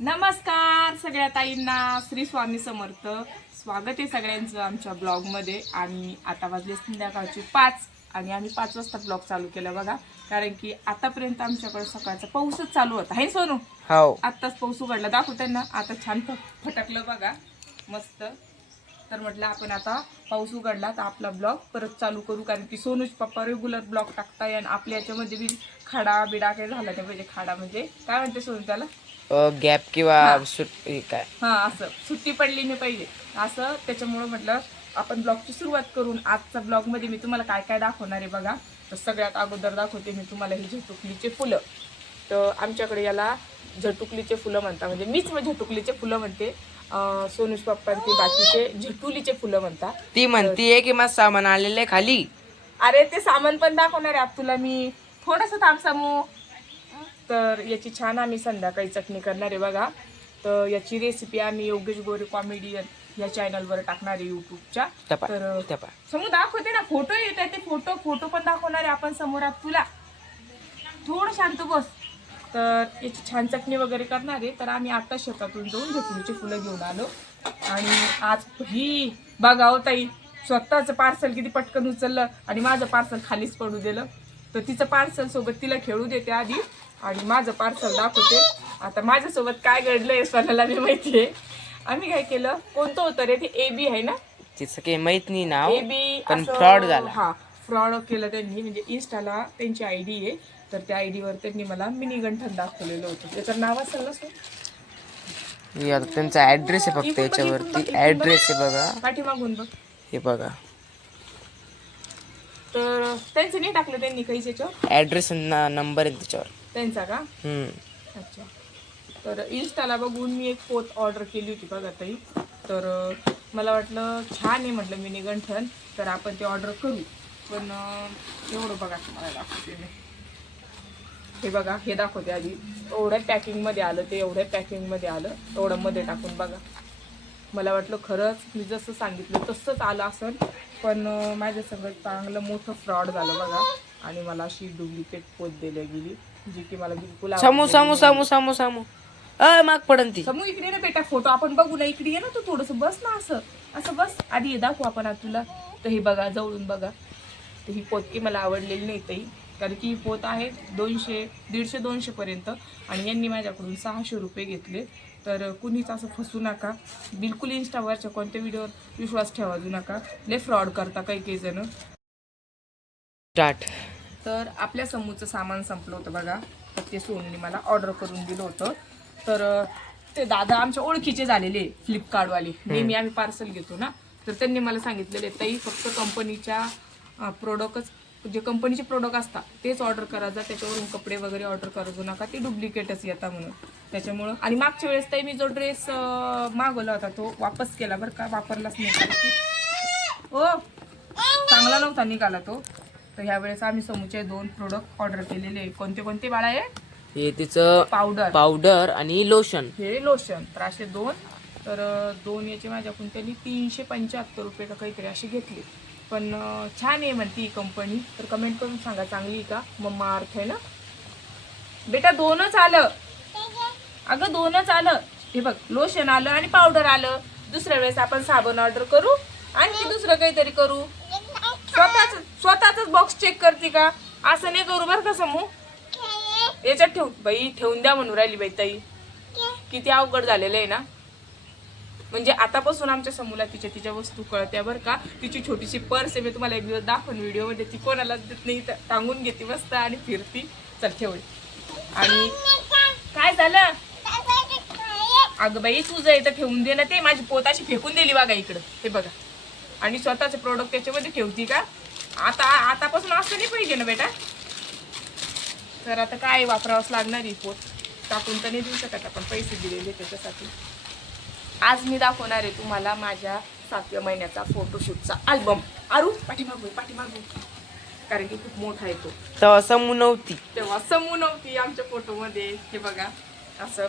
नमस्कार सगळ्या ताईंना, श्री स्वामी समर्थ. स्वागत आहे सगळ्यांचं आमच्या ब्लॉग मध्ये. आणि आता वाजले संध्याकाळचे 5 आणि आम्ही 5 वाजता ब्लॉग चालू केला बघा. कारण की आतापर्यंत आमच्याकडे सकाळचा पाऊसच चालू होता. हे सोनू, हो आत्ताच पाऊस उघडला, दाखव त्यांना. आता छान फटकलं बघा, मस्त. तर म्हटलं आपण आता पाऊस उघडला तर आपला ब्लॉग परत चालू करू. कारण की सोनूच पप्पा रेग्युलर ब्लॉग टाकताय आणि आपल्या याच्यामध्ये बी खाडा बिडा काही झाला नाही पाहिजे. खाडा म्हणजे काय म्हणते सोनू त्याला, गॅप किंवा सुट्टी काय, असं सुट्टी पडली नाही पाहिजे असं. त्याच्यामुळं म्हटलं आपण ब्लॉगची सुरुवात करून. आजचा ब्लॉग मध्ये मी तुम्हाला काय काय दाखवणार आहे बघा. तर सगळ्यात अगोदर दाखवते मी तुम्हाला ही झटुकलीचे फुलं. तर आमच्याकडे याला झटुकलीचे फुलं म्हणतात, म्हणजे मीच मग झटुकलीचे फुलं म्हणते. सोनूज पप्पा ते बाकीचे झटुलीचे फुलं म्हणतात. ती म्हणतीये की मग सामान आलेलं आहे खाली. अरे ते सामान पण दाखवणार आहे आज तुला मी. थोडंसं थांब समू. तर याची छान आम्ही संध्याकाळी चटणी करणार आहे बघा. तर याची रेसिपी आम्ही योगेश गोरे कॉमेडियन या चॅनलवर टाकणार आहे युट्यूबच्या. तर समोर दाखवते ना, फोटो येत आहे ते. फोटो पण दाखवणार आहे आपण समोरात तुला. थोडं शांत बस. तर याची छान चटणी वगैरे करणार आहे. तर आम्ही आता शेतातून जाऊन झटुलीची फुलं घेऊन आलो. आणि आज ही बघा हो ताई, स्वतःचं पार्सल किती पटकन उचललं आणि माझं पार्सल खालीच पडू दिलं. तर तिचं पार्सल सोबत तिला खेळू देते आधी आणि माझं पार्सल दाखवते. आता माझ्यासोबत काय घडलंय स्वतःला मी माहितीये. आम्ही काय केलं, कोणतं होतं रे ते, AB आहे ना, तिचं काही माहित नाही नाव, AB. पण फ्रॉड झाला. हा, फ्रॉड केलं त्यांनी. म्हणजे इन्स्टाला त्यांची ID आहे. तर त्या ID वर त्यांनी मला मिनी गंठन दाखवलेलं होतं. त्याचं नाव असेल ना सर, यार त्यांचा ऍड्रेस आहे फक्त याच्यावरती. ऍड्रेस आहे बघा, पाठीमागून बघ, हे बघा. तर त्यांचं नाही टाकलं त्यांनी काहीच याच्यावर. ऍड्रेस नंबर आहे त्याच्यावर त्यांचा का? अच्छा. तर इन्स्टाला बघून मी एक पोत ऑर्डर केली होती बघा ताई. तर मला वाटलं छान आहे, म्हटलं मिनी गंठन, तर आपण ते ऑर्डर करू. पण एवढं बघा मला दाखवते मी. हे बघा, हे दाखवते आधी. एवढ्या पॅकिंगमध्ये आलं ते, एवढ्या पॅकिंगमध्ये आलं, एवढं मध्ये टाकून बघा. मला वाटलं खरंच मी जसं सांगितलं तसंच आलं असेल. पण माझ्या सगळं चांगलं मोठं फ्रॉड झालं बघा. आणि मला अशी डुप्लिकेट पोत दिली गेली, जी की मला बिलकुल समू समू समू समू समू माग पडन ती. समू इकडे ना बेटा, फोटो आपण बघू ना. इकडे ये ना तू, थोडंसं बस ना, असं असं बस. आधी हे दाखवू आपण आज तुला. तर हे बघा, जवळून बघा. तर ही पोत की मला आवडलेली नाही ताई. कारण की ही पोत आहे 200, 150, 200 पर्यंत. आणि यांनी माझ्याकडून 600 रुपये घेतले. तर कुणीच असं फसू नका बिलकुल. इन्स्टावरच्या कोणत्या व्हिडिओवर विश्वास ठेवाजू नका, लय फ्रॉड करता काही जण. स्टार्ट. तर आपल्या समूचं सामान संपलं होतं बघा. तर ते सोनूने मला ऑर्डर करून दिलं होतं. तर ते दादा आमच्या ओळखीचे झालेले, फ्लिपकार्टवाले. नेहमी आम्ही पार्सल घेतो ना. तर त्यांनी मला सांगितलेले, ताई फक्त कंपनीच्या प्रोडक्टच, जे कंपनीचे प्रोडक्ट असतात तेच ऑर्डर करायचं, त्याच्यावरून कपडे वगैरे ऑर्डर करायचो नका, ते डुप्लिकेटच येतात म्हणून. त्याच्यामुळं. आणि मागच्या वेळेस ताई मी जो ड्रेस मागवला होता तो वापस केला बरं का, वापरलाच नाही. कारण की चांगला नव्हता निघाला तो. तर ह्यावेळेस आम्ही समूचे 2 प्रोडक्ट ऑर्डर केलेले. कोणते कोणते बाळा आहे? हे तिचं पावडर आणि लोशन. हे लोशन. तर असे 2. तर 2 याचे माझ्याकडून त्यांनी 375 रुपये का काहीतरी असे घेतले. पण छान आहे म्हणते ही कंपनी. तर कमेंट करून सांगा चांगली आहे का. मम्मा अर्थ आहे ना बेटा. 2च आलं अगं, 2च आलं. हे बघ, लोशन आलं आणि पावडर आलं. दुसऱ्या वेळेस आपण साबण ऑर्डर करू आणि दुसरं काहीतरी करू. स्वतःच बॉक्स चेक करते का, असं नाही करू बरं का समू. याच्यात ठेवून बाई, ठेवून द्या म्हणून राहिली बाई ताई. किती अवघड झालेलं आहे ना. म्हणजे आतापासून आमच्या समूला तिच्या वस्तू कळत्या बरं का. तिची छोटीशी पर्स आहे, मी तुम्हाला एक दिवस दाखवून व्हिडिओमध्ये. ती कोणाला देत नाही, टांगून घेते मस्त आणि फिरती. चल ठेव. आणि काय झालं अगं बाई, तुझं इथं ठेवून दे ना. ते माझी पोत अशी फेकून दिली बघा इकडं. हे बघा. आणि स्वतःचे प्रोडक्ट त्याच्यामध्ये ठेवती का. आतापासून असं नाही पाहिजे ना बेटा. तर आता काय, वापरावंच लागणार ही पोत. टाकून तर नाही देऊ शकत आपण, पैसे दिलेले त्याच्यासाठी. आज मी दाखवणार आहे तुम्हाला माझ्या 7व्या महिन्याचा फोटोशूटचा अल्बम. पाठीमागू. कारण की खूप मोठा आहे तो. तेव्हा समू नव्हती आमच्या फोटोमध्ये. हे बघा, असं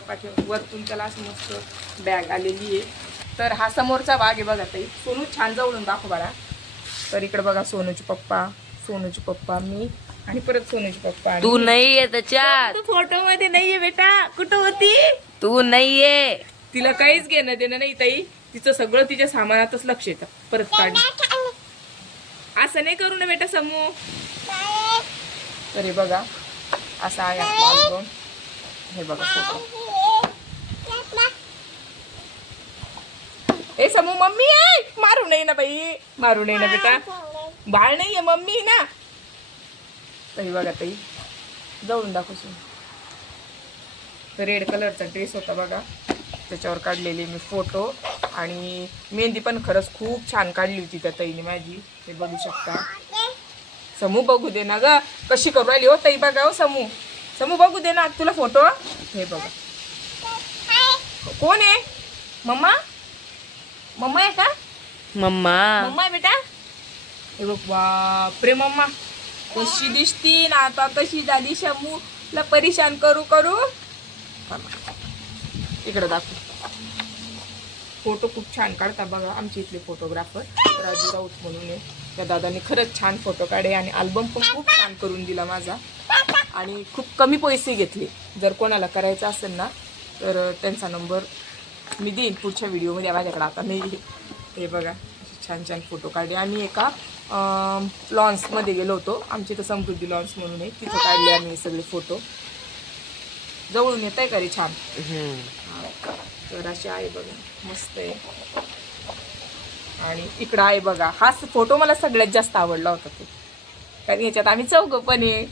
वरतून त्याला असं मस्त बॅग आलेली आहे. तर हा समोरचा भाग आहे बघा ताई. सोनू छान जवळून दाखव बाळा. तर इकडे बघा, सोनूचे पप्पा, मी आणि परत सोनूचे पप्पा. तू नाही आहे त्याच्यात. फोटो मध्ये नाहीये बेटा. कुठं होती? तू नाहीये. तिला काहीच घेणं देणं नाही ताई. तिचं सगळं तिच्या सामानातच लक्ष येतं. परत काढ. असं नाही करू ना बेटा समू. तर हे बघा असा आहे आपला अल्बम. हे बघा फोटो. ए समू मम्मी आहे. मारू नये ना बाई. मारू नये ना बेटा. बाळ नाहीये मम्मी ना. ताई बघा ताई जवळून दाखवशील. रेड कलरचा ड्रेस होता बघा. त्याच्यावर काढलेले मी फोटो. आणि मेहंदी पण खरंच खूप छान काढली होती त्या ताईने माझी. हे बघू शकता. समू बघू दे ना ग कशी करू राहिली हो ताई. बघा हो समू. समू बघू दे ना तुला फोटो. हे बघा कोण आहे. मम्मा. मम्मा आहे का. मम्मा. मम्मा आहे बेटा. हे बघ बापरे मम्मा कशी दिसती ना आता. कशी झाली शमूला परेशान करू करू. इकडे दाखव. फोटो खूप छान काढता बघा आमचे इथले फोटोग्राफर राजू राऊत म्हणून आहे. त्या दादाने खरंच छान फोटो काढे आणि अल्बम पण खूप छान करून दिला माझा. आणि खूप कमी पैसे घेतले. जर कोणाला करायचं असेल ना तर त्यांचा नंबर मी देईन पुढच्या व्हिडिओमध्ये. माझ्याकडे आता नाही. हे बघा छान छान फोटो काढले. आणि एका लॉन्समध्ये गेलो होतो. आमची इथं समृद्धी लॉन्स म्हणून आहे. तिथं काढले आम्ही सगळे फोटो. जवळून येत आहे का रे छान. तर अशी आहे बघा मस्त आहे. आणि इकडं आहे बघा. हाच फोटो मला सगळ्यात जास्त आवडला होता तो. कारण याच्यात आम्ही चौघं पण आहे.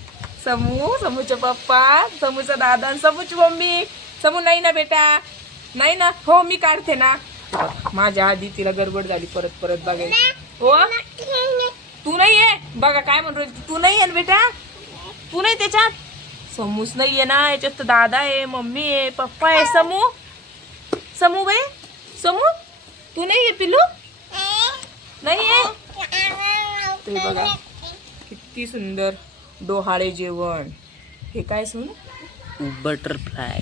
समू, समूचा पप्पा, समूचा दादा आणि समूची मम्मी. समू नाही ना बेटा. नाही ना. हो मी काढते ना. माझ्या आधी तिला गडबड झाली परत परत बघायची. हो तू नाही आहे बघा काय म्हणतो. तू नाही आहे बेटा. तू नाही त्याच्यात. समूच नाही आहे ना याच्यात. तर दादा आहे मम्मी आहे पप्पा आहे. समू. समू बाई. समू तू नाही आहे पिलू. नाही आहे. ते बघा किती सुंदर डोहाळे जेवण. हे काय सुन बटरफ्लाय.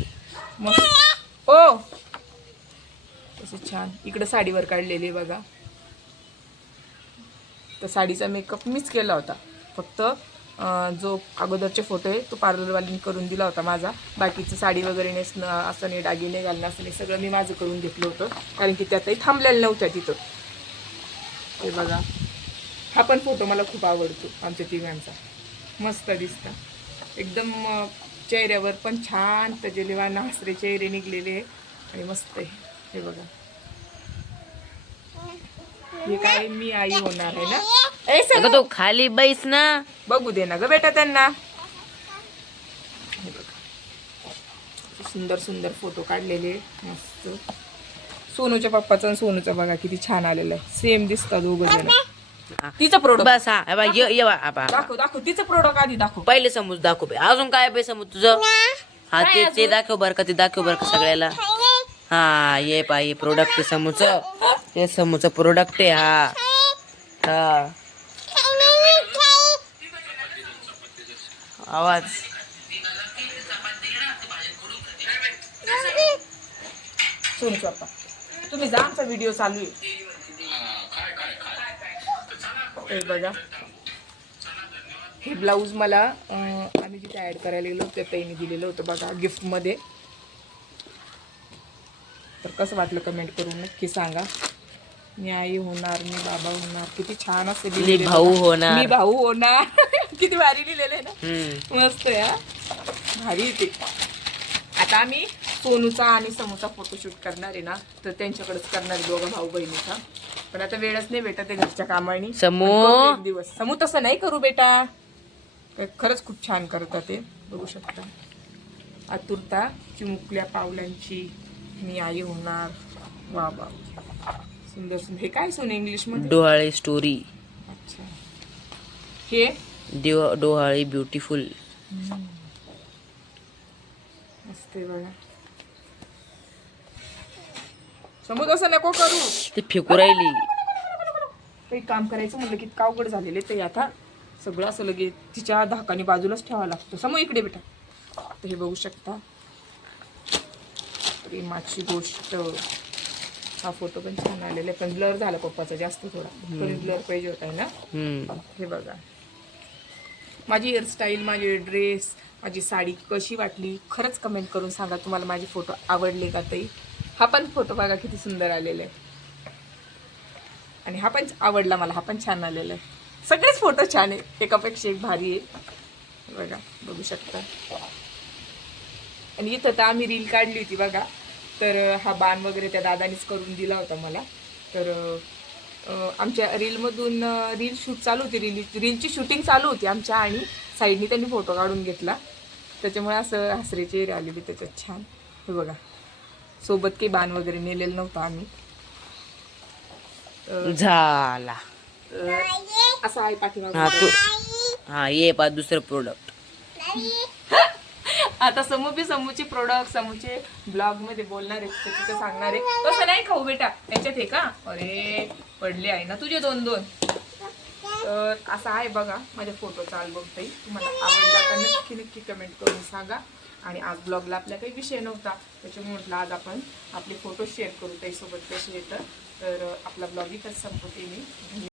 मस्त. ओ तसं छान. इकडं साडीवर काढलेली बघा. तर साडीचा मेकअप मीच केला होता. फक्त जो अगोदरचे फोटो आहे तो पार्लरवालीने करून दिला होता माझा. बाकीचं साडी वगैरे नेसणं असं नाही दागिने घालणं असं नाही सगळं मी माझं करून घेतलं होतं. कारण की त्यातही थांबलेल्या नव्हत्या तिथं. हे बघा हा पण फोटो मला खूप आवडतो आमच्या तिघांचा. मस्त दिसता एकदम. चेहऱ्यावर पण छान तजेलेवान हसरे चेहरे निघलेले आणि मस्त आहे. हे बघा हे काय मी आई होणार आहे ना. अगं तो खाली बैस ना. बघू दे ना ग बेटा त्यांना. हे बघा सुंदर सुंदर फोटो काढलेले मस्त. सोनूच्या पप्पाचा आणि सोनूचा बघा किती छान आलेला आहे. सेम दिसतात दोघं जण. तिचं प्रोडक्ट बस. हा ये दाखव दाखव. तिचं प्रोडक्ट आधी दाखव. पहिले समूज दाखव बे. अजून काय बे समूज तुझं. हा ते दाखव बर का. ते दाखव बर का सगळ्याला. हा ये पाय प्रोडक्ट आहे समूचं. हे समूचं प्रोडक्ट आहे. हा आवाज. सोनूच्या पप्पा तुम्ही जा आमचा व्हिडिओ चालू आहे. हे बघा हे ब्लाऊज मला आम्ही जिथे ॲड करायला गेलो त्या ताईने दिलेलं होतं बघा गिफ्टमध्ये. तर कसं वाटलं कमेंट करून नक्की सांगा. मी आई होणार मी बाबा होणार. किती छान असते. मी भाऊ होणार. मी भाऊ होणार. किती भारी लिहिलेलं आहे ना. मस्त आहे हा. भारी येते. आता आम्ही सोनूचा आणि समूचा फोटोशूट करणार आहे ना तर त्यांच्याकडेच करणार आहे दोघं भाऊ बहिणीचा. पण आता वेळच नाही भेटत आहे घरच्या कामाने. समू एक दिवस. समू तसं नाही करू बेटा. खरंच खूप छान करतात ते बघू शकता. आतुरता चिमुकल्या पावलांची मी आई होणार. वा वा सुंदर सुंदर. हे काय सोन इंग्लिश मध्ये. डोहाळे स्टोरी. अच्छा हे डोहाळे ब्युटिफुल. मस्त आहे बघा. समोर असं नको करू. ते फेकू राहिली. काही काम करायचं म्हटलं की अवघड झालेले ते. आता सगळं असं लगेच तिच्या धाकाने बाजूलाच ठेवावं लागतं. समोर इकडे बेटा. तर हे बघू शकता प्रेमाची गोष्ट. हा फोटो पण छान आलेला आहे पण ब्लर झाला पप्पाचा जास्त थोडा. पण ब्लर पाहिजे होता ना. हे बघा माझी हेअरस्टाईल माझे ड्रेस माझी साडी कशी वाटली खरंच कमेंट करून सांगा. तुम्हाला माझे फोटो आवडले का ताई. हा पण फोटो बघा किती सुंदर आलेला आहे. आणि हा पण आवडला मला, हा पण छान आलेला आहे. सगळेच फोटो छान आहे, एकापेक्षा एक भारी आहे बघा, बघू शकता. आणि इथं तर आम्ही रील काढली होती बघा. तर हा बाण वगैरे त्या दादानीच करून दिला होता मला. तर आमच्या रीलमधून रील शूट चालू होती, रीलची शूटिंग चालू होती आमच्या, आणि साईडनी त्यांनी फोटो काढून घेतला. त्याच्यामुळे असं हसरे चेहरे आलेले त्याच्यात छान. हे बघा, सोबत काही बाण वगैरे नेलेलं नव्हतं आम्ही. झाला. असं आहे पाठीमागं. हा तू हा ये पा दुसरं प्रोडक्ट. आता समूची प्रोडक्ट समूचे ब्लॉग मध्ये बोलणार आहे, तिथं सांगणार आहे. तसं नाही खाऊ बेटा, त्याच्यात आहे का. अरे पडले आहे ना तुझे 2-2. तर असं आहे बघा माझ्या फोटोचा अल्बम. ताई तुम्हाला आवडला तर नक्की कमेंट करून सांगा. आणि आज ब्लॉगला आपला काही विषय नव्हता, त्याच्यामुळे म्हटलं आज आपण आपले फोटो शेअर करू ताईसोबत कसे येतं. तर आपला ब्लॉग इथंच संपवते मी.